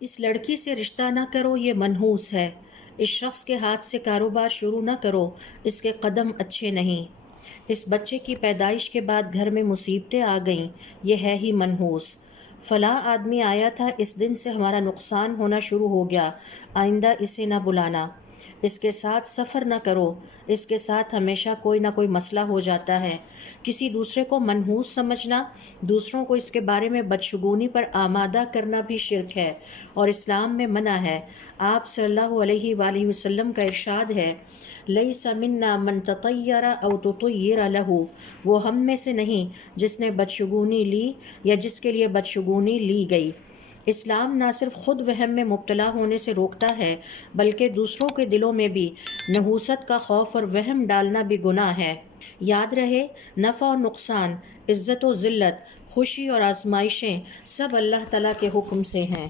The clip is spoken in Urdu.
اس لڑکی سے رشتہ نہ کرو، یہ منحوس ہے۔ اس شخص کے ہاتھ سے کاروبار شروع نہ کرو، اس کے قدم اچھے نہیں۔ اس بچے کی پیدائش کے بعد گھر میں مصیبتیں آ گئیں، یہ ہے ہی منحوس۔ فلاں آدمی آیا تھا، اس دن سے ہمارا نقصان ہونا شروع ہو گیا، آئندہ اسے نہ بلانا۔ اس کے ساتھ سفر نہ کرو، اس کے ساتھ ہمیشہ کوئی نہ کوئی مسئلہ ہو جاتا ہے۔ کسی دوسرے کو منحوس سمجھنا، دوسروں کو اس کے بارے میں بدشگونی پر آمادہ کرنا بھی شرک ہے اور اسلام میں منع ہے۔ آپ صلی اللہ علیہ وآلہ وسلم کا ارشاد ہے، لیس منا من تطیر او تطیر لہ، وہ ہم میں سے نہیں جس نے بدشگونی لی یا جس کے لیے بدشگونی لی گئی۔ اسلام نہ صرف خود وہم میں مبتلا ہونے سے روکتا ہے بلکہ دوسروں کے دلوں میں بھی نحوست کا خوف اور وہم ڈالنا بھی گناہ ہے۔ یاد رہے، نفع اور نقصان، عزت و ذلت، خوشی اور آزمائشیں سب اللہ تعالیٰ کے حکم سے ہیں۔